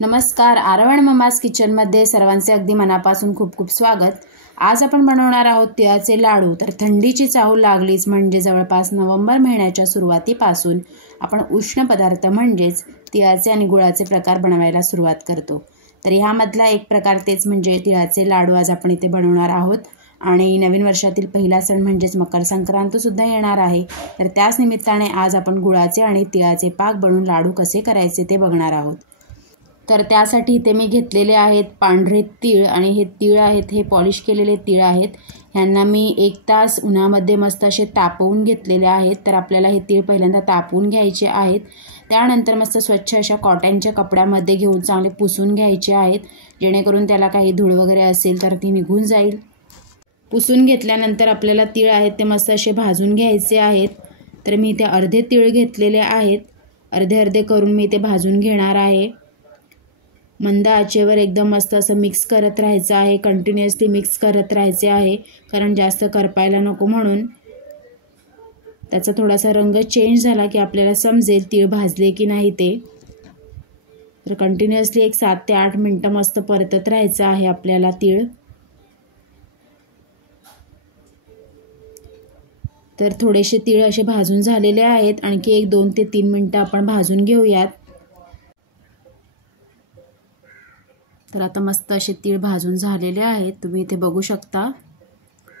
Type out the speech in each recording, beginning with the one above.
नमस्कार, आरवण मम्माज किचनमध्ये सर्वांचे अगदी मनापासून खूप खूप स्वागत। आज आपण बनवणार आहोत तिळाचे लाडू। तर थंडीची चाहूल लागलीच म्हणजे जवळपास नोव्हेंबर महिन्याच्या सुरुवातीपासून आपण उष्ण पदार्थ म्हणजेच तिळाचे आणि गुळाचे प्रकार बनवायला सुरुवात करतो। तर ह्यामधला एक प्रकार तेच म्हणजे तिळाचे लाडू आज आपण इथे बनवणार आहोत। आणि नवीन वर्षातील पहिला सण म्हणजेच मकर संक्रांत सुद्धा येणार आहे। तर त्याच निमित्ताने आज आपण गुळाचे आणि तिळाचे पाक बनवून लाडू कसे करायचे ते बघणार आहोत। तर त्यासाठी इथे मी घेतलेले आहेत पांढरे तीळ आणि हे तीळ आहेत हे पॉलिश केलेले तीळ आहेत। ह्यांना मी 1 तास उन्हामध्ये मस्त असे तापवून घेतलेले आहेत। तर आपल्याला हे तीळ पहिल्यांदा तापवून घ्यायचे आहेत, त्यानंतर मस्त स्वच्छ अशा कॉटनच्या कपड्यामध्ये घेऊन चांगले पुसून घ्यायचे आहेत, जेणेकरून त्याला काही धूळ वगैरे असेल तर ती निघून जाईल। पुसून घेतल्यानंतर आपल्याला तीळ आहेत ते मस्त असे भाजून घ्यायचे आहेत। तर मी इथे अर्धे तीळ घेतलेले आहेत, अर्धे अर्धे करून मी इथे भाजून घेणार आहे। मंद आचेवर एकदम मस्त असं मिक्स करत राहायचं आहे, कंटिन्युअसली मिक्स करत राहायचे आहे, कारण जास्त करपायला नको म्हणून। त्याचा थोडासा रंग चेंज झाला की आपल्याला समजेल तीळ भाजले की नाही ते। तर कंटिन्युअसली एक 7 ते 8 मिनिटं मस्त परतत राहायचं आहे आपल्याला तीळ। तर थोडेसे तीळ असे भाजून झालेले आहेत, आणखी एक 2 ते 3 मिनिटं आपण भाजून घेऊयात। तर आता मस्त असे तीळ भाजून झालेले आहेत, तुम्ही इथे बघू शकता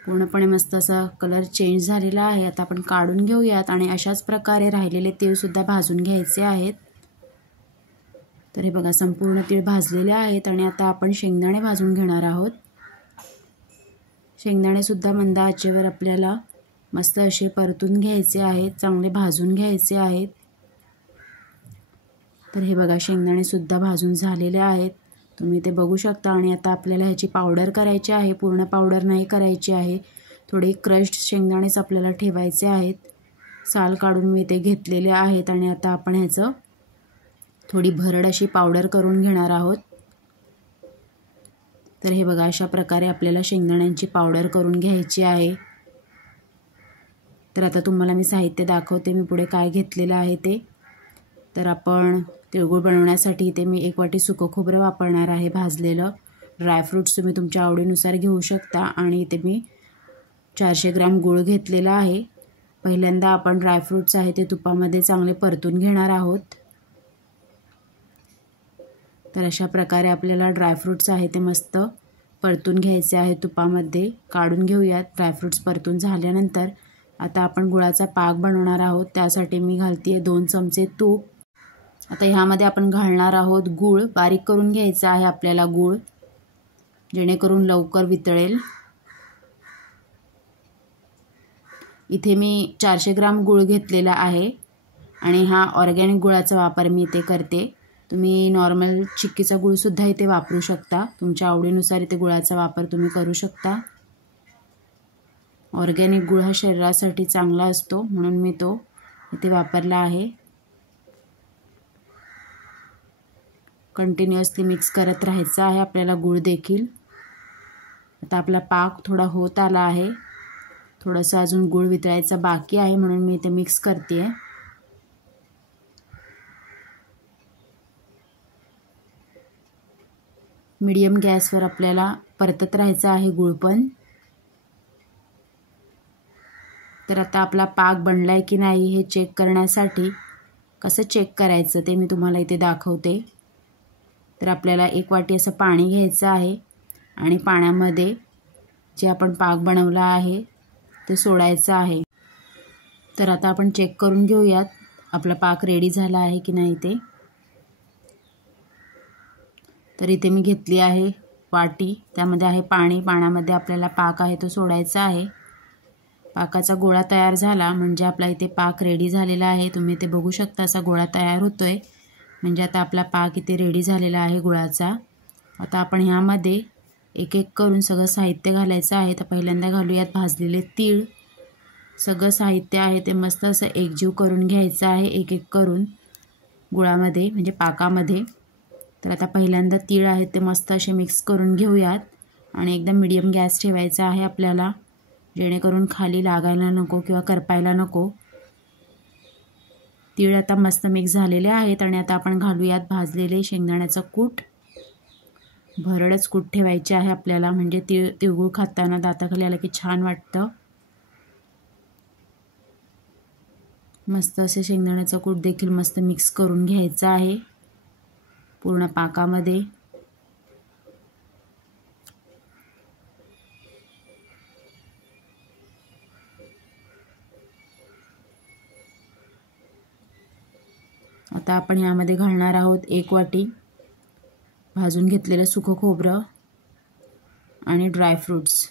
पूर्णपणे मस्त असा कलर चेंज झालेला आहे। आता आपण काढून घेऊयात आणि अशाच प्रकारे राहिलेले तीळ सुद्धा भाजून घ्यायचे आहेत। तर हे बघा संपूर्ण तीळ भाजलेले आहेत आणि आता आपण शेंगदाणे भाजून घेणार आहोत। शेंगदाणे सुद्धा मंद आचेवर आपल्याला मस्त असे परतून घ्यायचे आहेत, चांगले भाजून घ्यायचे आहेत। तर हे बघा शेंगदाणे सुद्धा भाजून झालेले आहेत, तुम्ही ते बघू शकता। आणि आता आपल्याला ह्याची पावडर करायची आहे, पूर्ण पावडर नाही करायची आहे, थोडे क्रश्ड शेंगदाणेच आपल्याला ठेवायचे आहेत। साल काढून मी ते घेतलेले आहेत आणि आता आपण ह्याचं थोडी भरड अशी पावडर करून घेणार आहोत। तर हे बघा अशा प्रकारे आपल्याला शेंगदाण्यांची पावडर करून घ्यायची आहे। तर आता तुम्हाला मी साहित्य दाखवते मी पुढे काय घेतलेलं आहे ते। तर आपण तिळगुळ बनवण्यासाठी इथे मी 1 वाटी सुकं खोबरं वापरणार आहे भाजलेलं। ड्रायफ्रूट्स तुम्ही तुमच्या आवडीनुसार घेऊ शकता। आणि इथे मी 400 ग्रॅम गूळ घेतलेला आहे। पहिल्यांदा आपण ड्रायफ्रूट्स आहे ते तुपामध्ये चांगले परतून घेणार आहोत। तर अशा प्रकारे आपल्याला ड्रायफ्रूट्स आहे ते मस्त परतून घ्यायचे आहे तुपामध्ये। काढून घेऊयात ड्रायफ्रूट्स परतून झाल्यानंतर। आता आपण गुळाचा पाक बनवणार आहोत, त्यासाठी मी घालते 2 चमचे तूप। आता ह्यामध्ये आपण घालणार आहोत गूळ, बारीक करून घ्यायचा आहे आपल्याला गूळ, जेणेकरून लवकर वितळेल। इथे मी 400 ग्रॅम गूळ घेतलेला आहे आणि हा ऑर्गॅनिक गुळाचा वापर मी इथे करते। तुम्ही नॉर्मल चिक्कीचा गूळ सुद्धा इथे वापरू शकता, तुमच्या आवडीनुसार इथे गुळाचा वापर तुम्ही करू शकता। ऑर्गॅनिक गूळ हा शरीरासाठी चांगला असतो म्हणून मी तो इथे वापरला आहे। कंटिन्युअसली मिक्स करत राहायचं आहे आपल्याला गूळ देखील। आता आपला पाक थोडा होत आला आहे, थोडंसं अजून गूळ वितळायचा बाकी आहे म्हणून मी इथे मिक्स करते आहे। मीडियम गॅसवर आपल्याला परतत राहायचं आहे गूळ पण। तर आता आपला पाक बनलाय की नाही हे चेक करण्यासाठी कसं चेक करायचं ते मी तुम्हाला इथे दाखवते। तर आपल्याला 1 वाटी असं पाणी घ्यायचं आहे आणि पाण्यामध्ये जे आपण पाक बनवला आहे ते सोडायचं आहे। तर आता आपण चेक करून घेऊयात आपला पाक रेडी झाला आहे की नाही ते। तर इथे मी घेतली आहे वाटी, त्यामध्ये आहे पाणी, पाण्यामध्ये आपल्याला पाक आहे तो सोडायचा आहे। पाकाचा गोळा तयार झाला म्हणजे आपला इथे पाक रेडी झालेला आहे, तुम्ही इथे बघू शकता असा गोळा तयार होतोय म्हणजे आता आपला पाक इथे रेडी झालेला आहे गुळाचा। आता आपण ह्यामध्ये एक एक करून सगळं साहित्य घालायचं आहे। तर पहिल्यांदा घालूयात भाजलेले तीळ, सगळं साहित्य आहे ते मस्त असं एकजीव करून घ्यायचं आहे एक एक करून गुळामध्ये म्हणजे पाकामध्ये। तर आता पहिल्यांदा तीळ आहेत ते मस्त असे मिक्स करून घेऊयात आणि एकदम मीडियम गॅस ठेवायचा आहे आपल्याला, जेणेकरून खाली लागायला नको किंवा करपायला नको। तीळ आता मस्त मिक्स झालेले आहेत आणि आता आपण घालूयात भाजलेले शेंगदाण्याचं कूट. भरडच कूट ठेवायचे आहे आपल्याला, म्हणजे तिळगुळ खाताना दाताखाली आलं की छान वाटतं. मस्त असे शेंगदाण्याचं कूट देखील मस्त मिक्स करून घ्यायचं आहे पूर्ण पाकामध्ये. आता आपण यामध्ये घालणार आहोत 1 वाटी भाजून घेतलेलं सुकं खोबरं आणि ड्रायफ्रूट्स.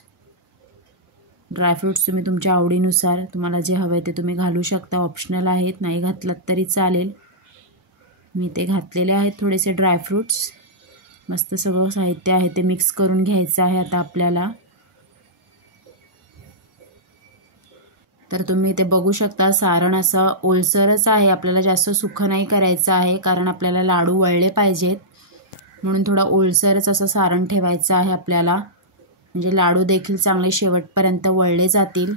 ड्रायफ्रूट्स तुम्ही तुमच्या आवडीनुसार तुम्हाला जे हवे ते तुम्ही घालू शकता, ऑप्शनल आहेत, नाही घातलात तरी चालेल. मी ते घातलेले आहेत थोडेसे ड्रायफ्रूट्स. मस्त सगळं साहित्य आहे ते मिक्स करून घ्यायचं आहे आता आपल्याला. तर तुम्ही ते बघू शकता सारण असं ओलसरच आहे, आपल्याला जास्त सुखं नाही करायचं आहे कारण आपल्याला लाडू वळले पाहिजेत, म्हणून थोडं ओलसरच असं सारण ठेवायचं आहे आपल्याला, म्हणजे लाडू देखील चांगले शेवटपर्यंत वळले जातील.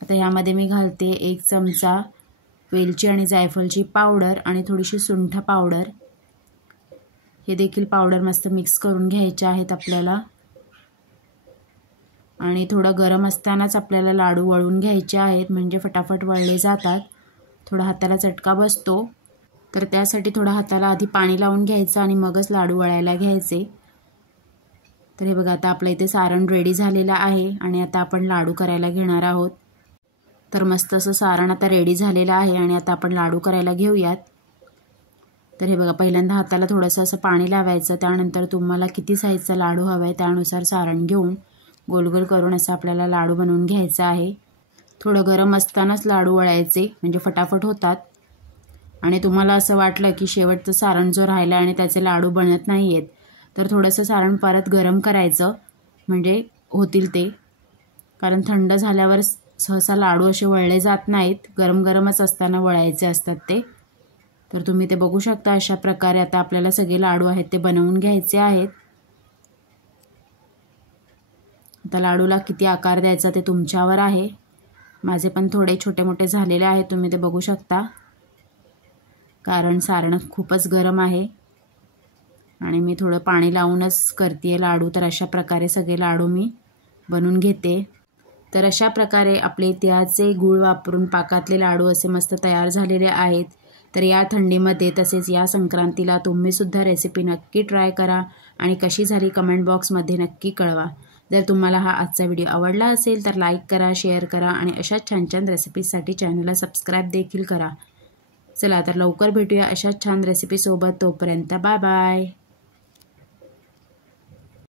आता ह्यामध्ये मी घालते 1 चमचा वेलची आणि जायफळची पावडर आणि थोडीशी सुंठ पावडर. हे देखील पावडर मस्त मिक्स करून घ्यायचे आहेत आपल्याला. आणि थोडं गरम असतानाच आपल्याला लाडू वळून घ्यायचे आहेत, म्हणजे फटाफट वळले जातात. थोडा हाताला चटका बसतो, तर त्यासाठी थोडा हाताला आधी पाणी लावून घ्यायचं आणि मगच लाडू वळायला घ्यायचे. तर हे बघा आता आपलं इथे सारण रेडी झालेलं आहे आणि आता आपण लाडू करायला घेणार आहोत. तर मस्त असं सारण आता रेडी झालेलं आहे आणि आता आपण लाडू करायला घेऊयात. तर हे बघा पहिल्यांदा हाताला थोडंसं असं पाणी लावायचं, त्यानंतर तुम्हाला किती साईजचा लाडू हवा आहे त्यानुसार सारण घेऊन गोल गोल करून असं आपल्याला लाडू बनवून घ्यायचा आहे. थोडं गरम असतानाच लाडू वळायचे म्हणजे फटाफट होतात. आणि तुम्हाला असं वाटलं की शेवटचं सारण जो राहिलं आणि त्याचे लाडू बनत नाही आहेत, तर थोडंसं सारण परत गरम करायचं म्हणजे होतील ते, कारण थंड झाल्यावर सहसा लाडू असे वळले जात नाहीत, गरम गरमच असताना वळायचे असतात ते. तर तुम्ही ते बघू शकता अशा प्रकारे आता आपल्याला सगळे लाडू आहेत ते बनवून घ्यायचे आहेत. आता लाडूला किती आकार द्यायचा ते तुमच्यावर आहे. माझे पण थोडे छोटे मोठे झालेले आहेत, तुम्ही ते बघू शकता, कारण सारण खूपच गरम आहे आणि मी थोडं पाणी लावूनच करते लाडू. तर अशा प्रकारे सगळे लाडू मी बनवून घेते. तर अशा प्रकारे आपले तिळाचे गूळ वापरून पाकातले लाडू असे मस्त तयार झालेले आहेत. तर या थंडीमध्ये तसेच या संक्रांतीला तुम्हीसुद्धा रेसिपी नक्की ट्राय करा आणि कशी झाली कमेंट बॉक्समध्ये नक्की कळवा. जर तुम्हाला हा आजचा व्हिडिओ आवडला असेल तर लाईक करा, शेअर करा आणि अशाच छान छान रेसिपीजसाठी चॅनलला सबस्क्राईब देखील करा. चला तर लवकर भेटूया अशाच छान रेसिपीसोबत. तोपर्यंत बाय बाय.